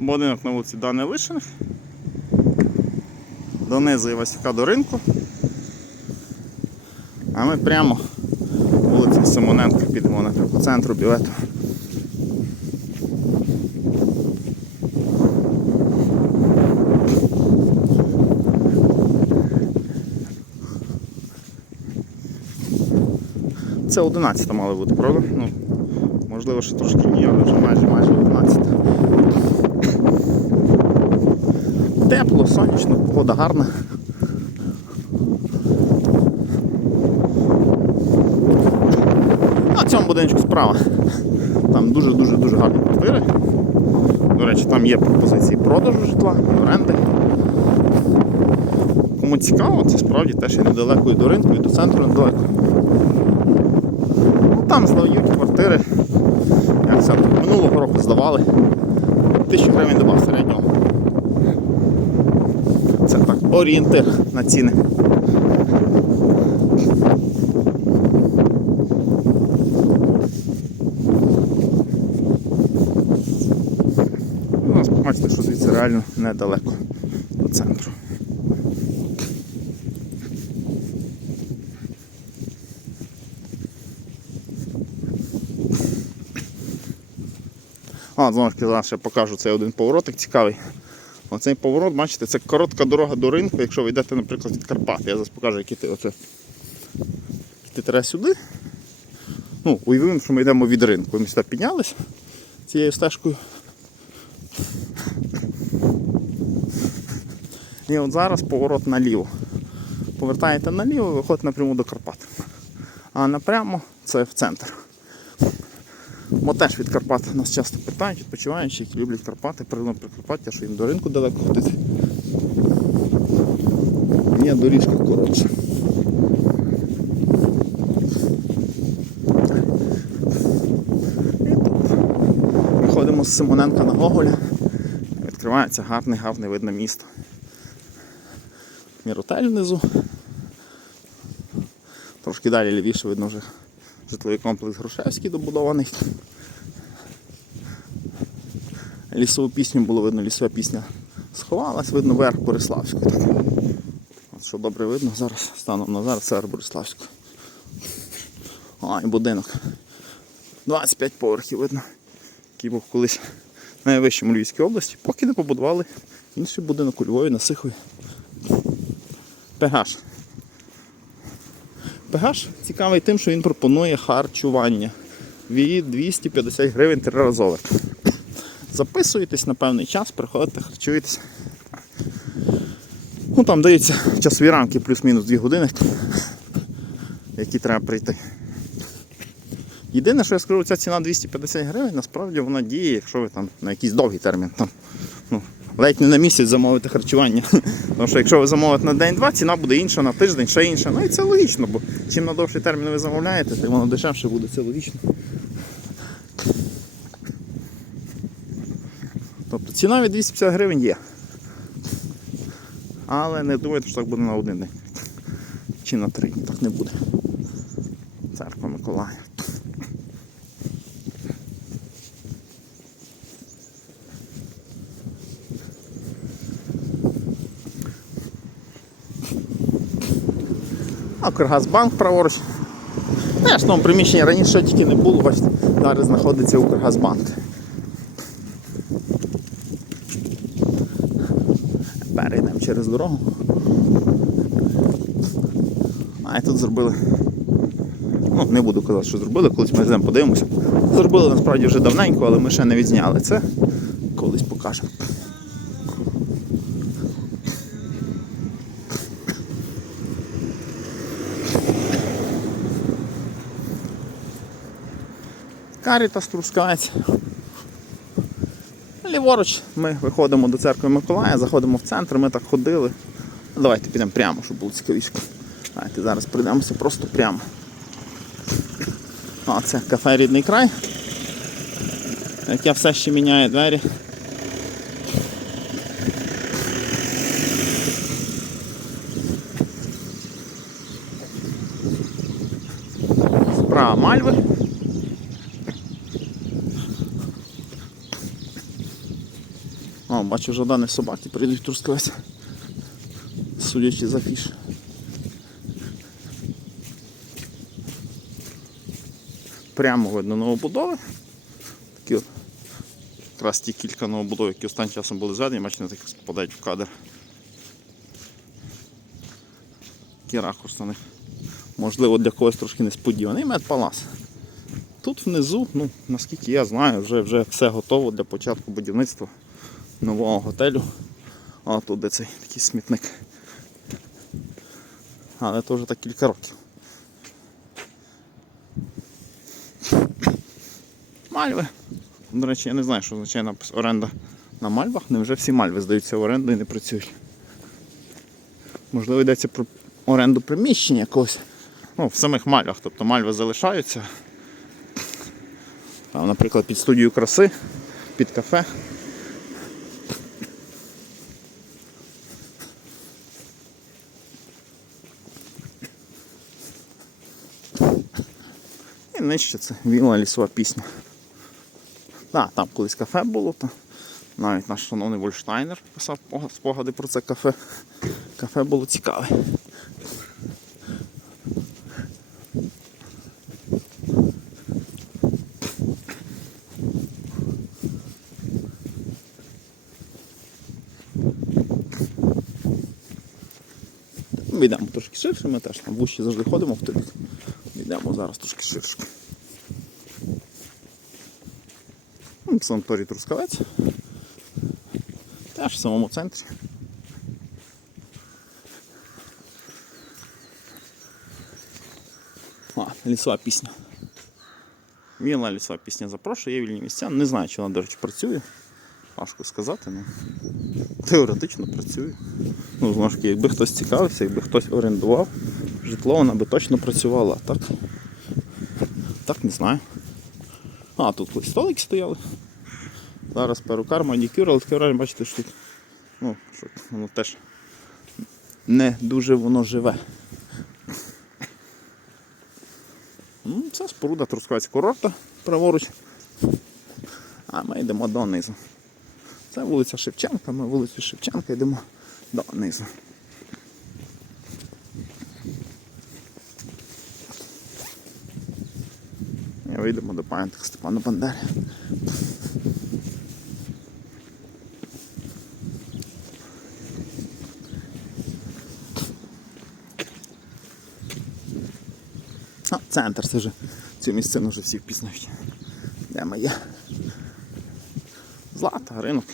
Будинок на вулиці Дани Лишиних. Донизу Івасюка до ринку. А ми прямо вулиця Симоненка підемо на по центру Бівету. Це 11 мало бути, правда? Ну, можливо, ще трошки ні, але вже майже майже 11. Тепло, сонячно, погода гарна. На цьому будиночку справа. Там дуже-дуже дуже гарні квартири. До речі, там є пропозиції продажу житла, оренди. Кому цікаво, це справді теж є недалеко і до ринку, і до центру недалеко. Ну там здають квартири. Як це минулого року здавали. Тисячу гривень доба так, орієнтир на ціни. У нас бачите, що звідси реально недалеко до центру. А, знову ж таки, зараз ще покажу цей один поворотик цікавий. Оцей поворот, бачите, це коротка дорога до ринку, якщо ви йдете, наприклад, від Карпат. Я зараз покажу, які ти оце. Ти треба сюди. Ну, уявимо, що ми йдемо від ринку. Ми сюди піднялись цією стежкою. І от зараз поворот наліво. Повертаєте наліво, виходите напряму до Карпат. А напрямо це в центр. Бо теж від Карпат нас часто питають, відпочиваючи, які люблять Карпати, прилинуть Прикарпаття, що їм до ринку далеко ходити. Є доріжка коротша. І тут виходимо з Симоненка на Гоголя. Відкривається гарний, гарний видно місто. Міротель внизу. Трошки далі лівіше видно вже житловий комплекс Грушевський добудований. Лісову пісню було видно, лісова пісня сховалась, видно верх Бориславську. От що добре видно, зараз станом на зараз це верх Бориславську. А, будинок. 25 поверхів видно, який був колись найвищим у Львівській області, поки не побудували інший будинок у Львові на Сихові. Пегаш. Пегаш цікавий тим, що він пропонує харчування від 250 гривень триразове. Записуєтесь на певний час, приходите, харчуєтесь. Ну там даються часові рамки плюс-мінус 2 години, які треба прийти. Єдине, що я скажу, ця ціна 250 гривень, насправді вона діє, якщо ви там на якийсь довгий термін. Там, ну, ледь не на місяць замовите харчування. Тому що якщо ви замовите на день-два, ціна буде інша, на тиждень ще інша. Ну і це логічно, бо чим на довший термін ви замовляєте, тим воно дешевше буде, це логічно. Тобто ціна від 250 гривень є. Але не думайте, що так буде на один день. Чи на три так не буде. Церква Миколая. Укргазбанк праворуч. Теж в тому приміщенні раніше тільки не було, бачите, зараз знаходиться Укргазбанк. Перейдемо через дорогу. А і тут зробили. Ну, не буду казати, що зробили, колись ми йдемо подивимося. Зробили насправді вже давненько, але ми ще не відзняли це. Колись покажемо. Карітас Трускавець. Ліворуч ми виходимо до церкви Миколая, заходимо в центр, ми так ходили. Давайте підемо прямо, щоб було цікавіше. Давайте зараз прийдемося просто прямо. А, це кафе Рідний край, яке все ще міняє двері. Справа Мальви. Бачу, жадани собаки прийдуть трускавець. Судячи за фіш. Прямо видно новобудови. Такі от якраз ті кілька новобудов, які останнім часом були зведені, бачите, так попадають в кадр. Такий ракурс на них. Можливо, для когось трошки несподіваний медпалас. Тут внизу, ну, наскільки я знаю, вже, вже все готово для початку будівництва нового готелю. А тут де цей такий смітник. Але то вже так кілька років. Мальви. До речі, я не знаю, що означає напис оренда на мальвах. Невже всі мальви здаються в оренду і не працюють. Можливо, йдеться про оренду приміщення якогось. Ну, в самих мальвах. Тобто мальви залишаються. Там, наприклад, під студію краси, під кафе. І нижче це віла лісова пісня. Так, там колись кафе було, то навіть наш шановний Вольштайнер писав спогади про це кафе. Кафе було цікаве. Йдемо трошки ширше, ми теж там вущі завжди ходимо в той бік. Йдемо зараз трошки ширше. Ну, Санаторій Трускавець. Теж в самому центрі. А, лісова пісня. Вільна лісова пісня запрошує, є вільні місця. Не знаю, чи вона, до речі, працює. Важко сказати, ну теоретично працює. Ну, знову ж таки, якби хтось цікавився, якби хтось орендував житло, вона би точно працювала. Так, так не знаю. А, тут колись столики стояли. Зараз перукар, манікюр, але таке бачите, що тут ну, що воно теж не дуже воно живе. Ну, Це споруда Трускавецького курорта праворуч. А ми йдемо донизу. Це вулиця Шевченка, ми вулицю Шевченка йдемо донизу. Вийдемо до пам'ятника Степану Бандери. А, центр, це вже цю місцину вже всі впізнають. Де ми? Злата, ринок.